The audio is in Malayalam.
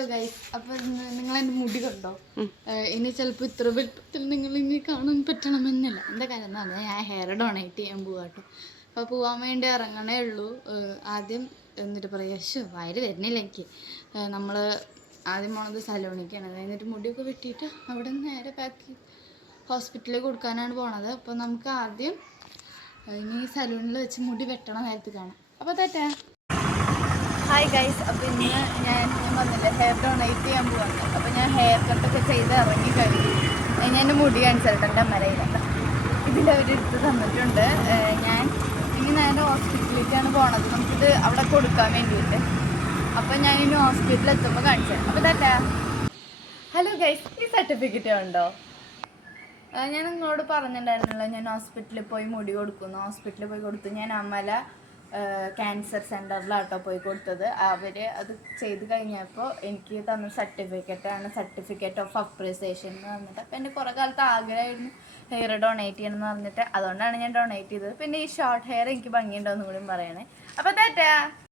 ഗൈസ്, അപ്പൊ നിങ്ങൾ എൻ്റെ മുടി കണ്ടോ? ഇനി ചിലപ്പോൾ ഇത്ര വലുപ്പത്തിൽ നിങ്ങൾ ഇനി കാണാൻ പറ്റണമെന്നില്ല. എന്താ കാര്യം എന്ന് പറഞ്ഞാൽ ഞാൻ ഹെയർ ഡൊണേറ്റ് ചെയ്യാൻ പോവാട്ടോ. അപ്പോൾ പോകാൻ വേണ്ടി ഇറങ്ങണേ ഉള്ളൂ. ആദ്യം എന്നിട്ട് പറയുക വയറ് വരുന്നില്ല എനിക്ക്. നമ്മൾ ആദ്യം പോണത് സലോണിക്കാണ്. എന്നിട്ട് മുടിയൊക്കെ വെട്ടിയിട്ട് അവിടെ നിന്ന് നേരെ പാക്ക് ഹോസ്പിറ്റലിൽ കൊടുക്കാനാണ് പോണത്. അപ്പോൾ നമുക്ക് ആദ്യം ഇനി സലൂണിൽ വെച്ച് മുടി വെട്ടണ നേരത്ത് കാണാം. അപ്പോൾ തെറ്റാ. ഹായ് ഗൈസ്, അപ്പോൾ ഇന്ന് ഞാൻ വന്നില്ല, ഹെയർ ഡൊണേറ്റ് ചെയ്യാൻ പോവാണ്. അപ്പോൾ ഞാൻ ഹെയർ കട്ടൊക്കെ ചെയ്ത് ഇറങ്ങി കഴിഞ്ഞു. ഞാൻ എൻ്റെ മുടി കാണിച്ചിട്ടുണ്ട്. എൻ്റെ അമ്മരയിലുണ്ട്, ഇതിലവരെടുത്ത് തന്നിട്ടുണ്ട്. ഞാൻ ഇനി നേരെ ഹോസ്പിറ്റലിലേക്കാണ് പോണത്, നമുക്കിത് അവിടെ കൊടുക്കാൻ വേണ്ടിയിട്ട്. അപ്പോൾ ഞാൻ ഇനി ഹോസ്പിറ്റലിൽ എത്തുമ്പോൾ കാണിച്ചു. അപ്പോൾ തെറ്റാ. ഹലോ ഗൈസ്, ഈ സർട്ടിഫിക്കറ്റ് ഉണ്ടോ? ഞാൻ നിങ്ങളോട് പറഞ്ഞിട്ടുണ്ടായിരുന്നല്ലോ ഞാൻ ഹോസ്പിറ്റലിൽ പോയി മുടി കൊടുക്കുന്നു. ഹോസ്പിറ്റലിൽ പോയി കൊടുത്തു. ഞാൻ അമല ക്യാൻസർ സെൻറ്ററിലാട്ടോ പോയി കൊടുത്തത്. അവർ അത് ചെയ്ത് കഴിഞ്ഞപ്പോൾ എനിക്ക് തന്ന സർട്ടിഫിക്കറ്റാണ്, സർട്ടിഫിക്കറ്റ് ഓഫ് അപ്രിസിയേഷൻ എന്ന് പറഞ്ഞിട്ട്. അപ്പോൾ എൻ്റെ കുറേ കാലത്ത് ആഗ്രഹമായിരുന്നു ഹെയർ ഡൊണേറ്റ് ചെയ്യണം എന്ന് പറഞ്ഞിട്ട്. അതുകൊണ്ടാണ് ഞാൻ ഡൊണേറ്റ് ചെയ്തത്. പിന്നെ ഈ ഷോർട്ട് ഹെയർ എനിക്ക് ഭംഗിയുണ്ടോ എന്നും കൂടി പറയണേ. അപ്പോൾ തെറ്റാ.